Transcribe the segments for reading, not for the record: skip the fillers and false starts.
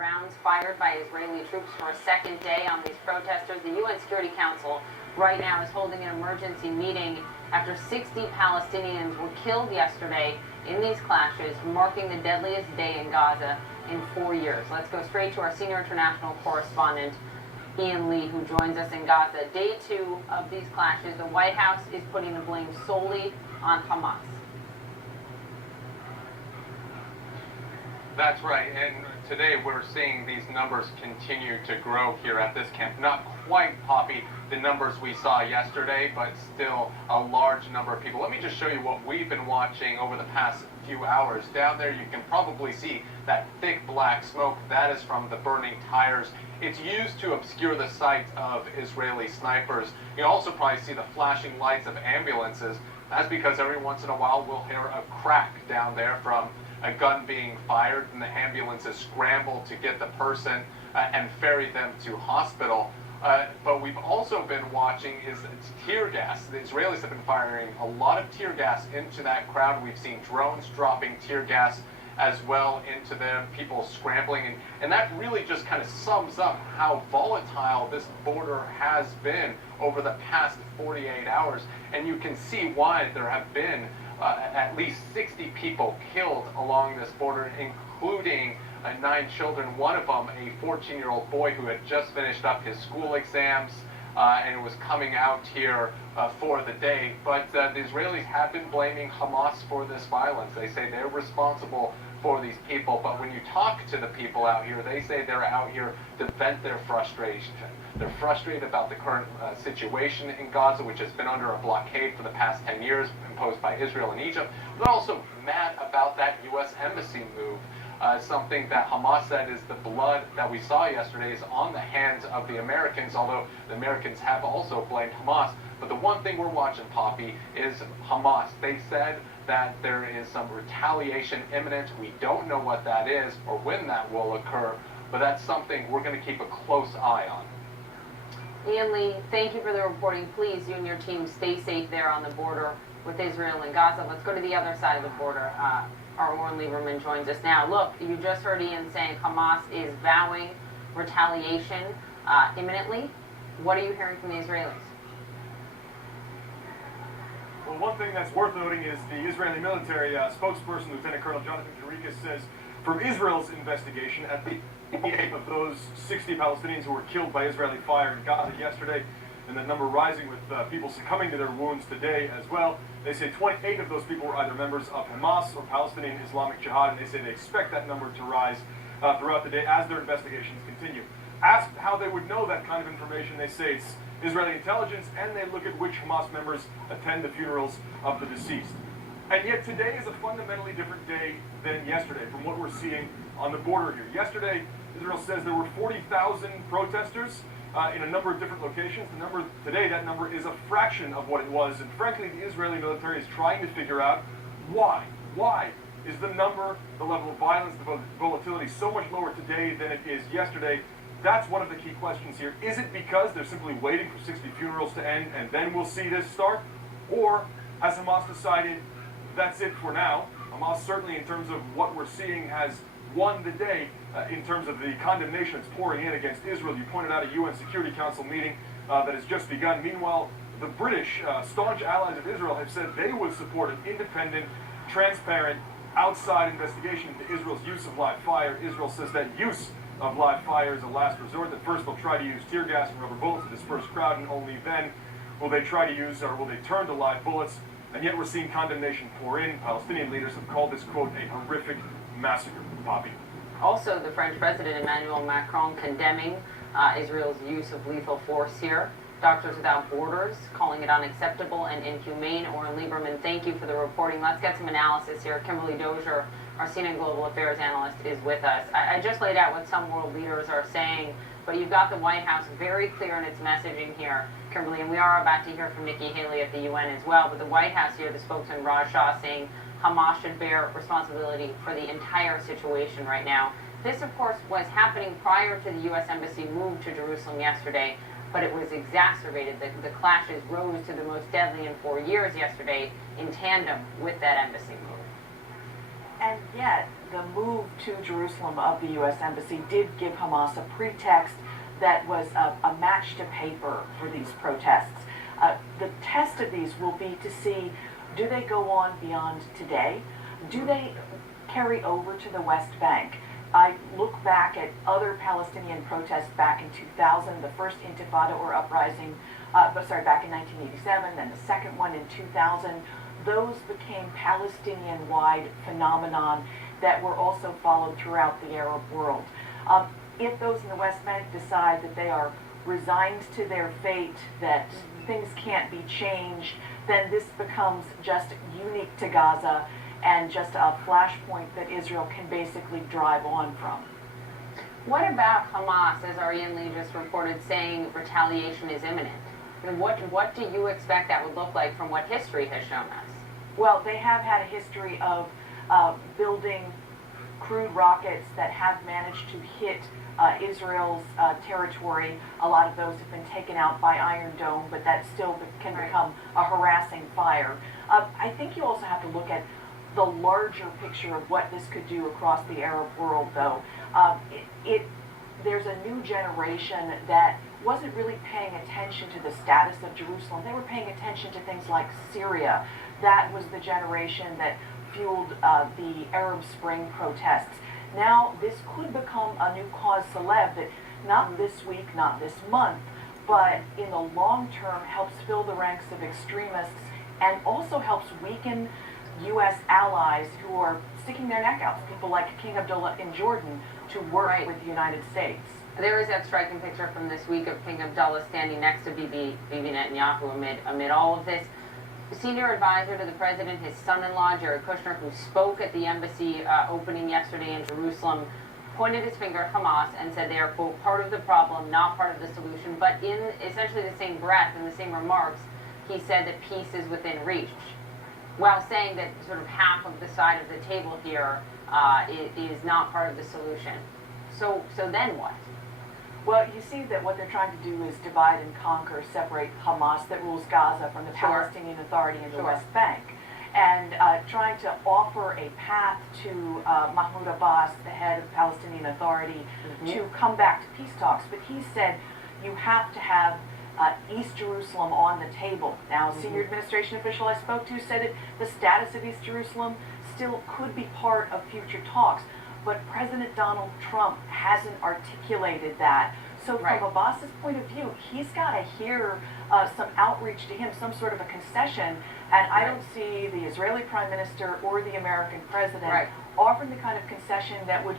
rounds fired by Israeli troops for a second day on these protesters. The UN Security Council right now is holding an emergency meeting after 60 Palestinians were killed yesterday in these clashes, marking the deadliest day in Gaza in 4 years. Let's go straight to our senior international correspondent, Ian Lee, who joins us in Gaza. Day 2 of these clashes, the White House is putting the blame solely on Hamas. That's right, and today we're seeing these numbers continue to grow here at this camp. Not quite, Poppy, the numbers we saw yesterday, but still a large number of people. Let me just show you what we've been watching over the past few hours. Down there you can probably see that thick black smoke. That is from the burning tires. It's used to obscure the sight of Israeli snipers. You also probably see the flashing lights of ambulances. That's because every once in a while we'll hear a crack down there from a gun being fired, and the ambulances scramble to get the person and ferry them to hospital. But we've also been watching is tear gas. The Israelis have been firing a lot of tear gas into that crowd. We've seen drones dropping tear gas as well into them, people scrambling, and that really just kind of sums up how volatile this border has been over the past 48 hours. And you can see why there have been at least 60 people killed along this border, including 9 children, one of them a 14-year-old boy who had just finished up his school exams and was coming out here for the day. But the Israelis have been blaming Hamas for this violence. They say they're responsible for these people, but when you talk to the people out here, they say they're out here to vent their frustration. They're frustrated about the current situation in Gaza, which has been under a blockade for the past 10 years imposed by Israel and Egypt. They're also mad about that U.S. embassy move. Something that Hamas said is the blood that we saw yesterday is on the hands of the Americans, although the Americans have also blamed Hamas. But the one thing we're watching, Poppy, is Hamas. They said that there is some retaliation imminent. We don't know what that is or when that will occur, but that's something we're going to keep a close eye on. Ian Lee, thank you for the reporting. Please, you and your team stay safe there on the border with Israel and Gaza. Let's go to the other side of the border. Our Oren Lieberman joins us now. Look, you just heard Ian saying Hamas is vowing retaliation imminently. What are you hearing from the Israelis? Well, one thing that's worth noting is the Israeli military spokesperson, Lieutenant Colonel Jonathan Jerikas, says from Israel's investigation at the end of those 60 Palestinians who were killed by Israeli fire in Gaza yesterday, and the number rising with people succumbing to their wounds today as well. They say 28 of those people were either members of Hamas or Palestinian Islamic Jihad, and they say they expect that number to rise throughout the day as their investigations continue. Asked how they would know that kind of information, they say it's Israeli intelligence, and they look at which Hamas members attend the funerals of the deceased. And yet today is a fundamentally different day than yesterday from what we're seeing on the border here. Yesterday, Israel says there were 40,000 protesters in a number of different locations. The number today, that number is a fraction of what it was, and frankly, the Israeli military is trying to figure out why. Why is the number, the level of violence, the volatility so much lower today than it is yesterday? That's one of the key questions here. Is it because they're simply waiting for 60 funerals to end and then we'll see this start? Or has Hamas decided that's it for now? Hamas certainly, in terms of what we're seeing, has won the day in terms of the condemnation that's pouring in against Israel. You pointed out a UN Security Council meeting that has just begun. Meanwhile, the British, staunch allies of Israel, have said they would support an independent, transparent, outside investigation into Israel's use of live fire. Israel says that use of live fire is a last resort, that first they'll try to use tear gas and rubber bullets to disperse crowd, and only then will they try to use, or will they turn to live bullets. And yet we're seeing condemnation pour in. Palestinian leaders have called this, quote, a horrific massacre. Poppy. Also, the French President Emmanuel Macron condemning Israel's use of lethal force here. Doctors Without Borders calling it unacceptable and inhumane. Oren Lieberman, thank you for the reporting. Let's get some analysis here. Kimberly Dozier, our CNN Global Affairs analyst, is with us. I just laid out what some world leaders are saying, but you've got the White House very clear in its messaging here, Kimberly, and we are about to hear from Nikki Haley at the UN as well. But the White House here, the spokesman Raj Shah, saying Hamas should bear responsibility for the entire situation right now. This, of course, was happening prior to the U.S. Embassy move to Jerusalem yesterday, but it was exacerbated. The clashes rose to the most deadly in 4 years yesterday in tandem with that embassy move. And yet, the move to Jerusalem of the U.S. Embassy did give Hamas a pretext that was a match to paper for these protests. The test of these will be to see, do they go on beyond today? Do they carry over to the West Bank? I look back at other Palestinian protests back in 2000, the first Intifada or uprising, back in 1987, then the second one in 2000. Those became Palestinian-wide phenomenon that were also followed throughout the Arab world. If those in the West Bank decide that they are resigned to their fate, that things can't be changed, then this becomes just unique to Gaza and just a flashpoint that Israel can basically drive on from. What about Hamas, as Ariane Lee just reported, saying retaliation is imminent? And what do you expect that would look like from what history has shown us? Well, they have had a history of building crude rockets that have managed to hit Israel's territory. A lot of those have been taken out by Iron Dome, but that still can become a harassing fire. I think you also have to look at the larger picture of what this could do across the Arab world, though. There's a new generation that wasn't really paying attention to the status of Jerusalem. They were paying attention to things like Syria. That was the generation that fueled the Arab Spring protests. Now this could become a new cause célèbre that not this week, not this month, but in the long term helps fill the ranks of extremists and also helps weaken U.S. allies who are sticking their neck out, people like King Abdullah in Jordan, to work with the United States. There is that striking picture from this week of King Abdullah standing next to Bibi Netanyahu amid all of this. The senior advisor to the president, his son-in-law, Jared Kushner, who spoke at the embassy opening yesterday in Jerusalem, pointed his finger at Hamas and said they are, quote, part of the problem, not part of the solution. But in essentially the same breath, in the same remarks, he said that peace is within reach, while saying that sort of half of the side of the table here is not part of the solution. So then what? Well, you see that what they're trying to do is divide and conquer, separate Hamas that rules Gaza from the Palestinian Authority in the West Bank, and trying to offer a path to Mahmoud Abbas, the head of the Palestinian Authority, to come back to peace talks. But he said you have to have East Jerusalem on the table. Now, a senior administration official I spoke to said that the status of East Jerusalem still could be part of future talks. But President Donald Trump hasn't articulated that. So from Abbas's point of view, he's got to hear some outreach to him, some sort of a concession. And I don't see the Israeli Prime Minister or the American President offering the kind of concession that would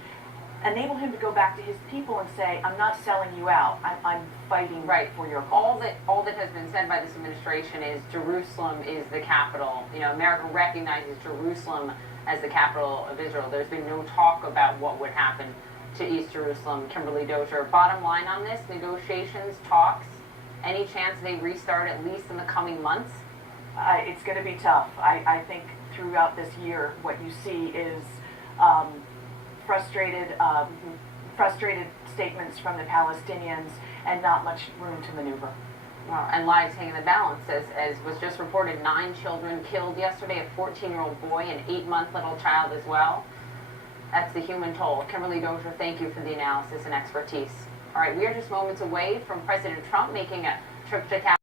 enable him to go back to his people and say, I'm not selling you out. I'm fighting for your cause. All that has been said by this administration is Jerusalem is the capital. You know, America recognizes Jerusalem as the capital of Israel. There's been no talk about what would happen to East Jerusalem. Kimberly Dozier, bottom line on this, negotiations, talks, any chance they restart at least in the coming months? It's going to be tough. I think throughout this year what you see is frustrated statements from the Palestinians and not much room to maneuver. Wow. And lives hang in the balance, as was just reported, 9 children killed yesterday, a 14-year-old boy, an 8-month little child as well. That's the human toll. Kimberly Dozier, thank you for the analysis and expertise. All right, we are just moments away from President Trump making a trip to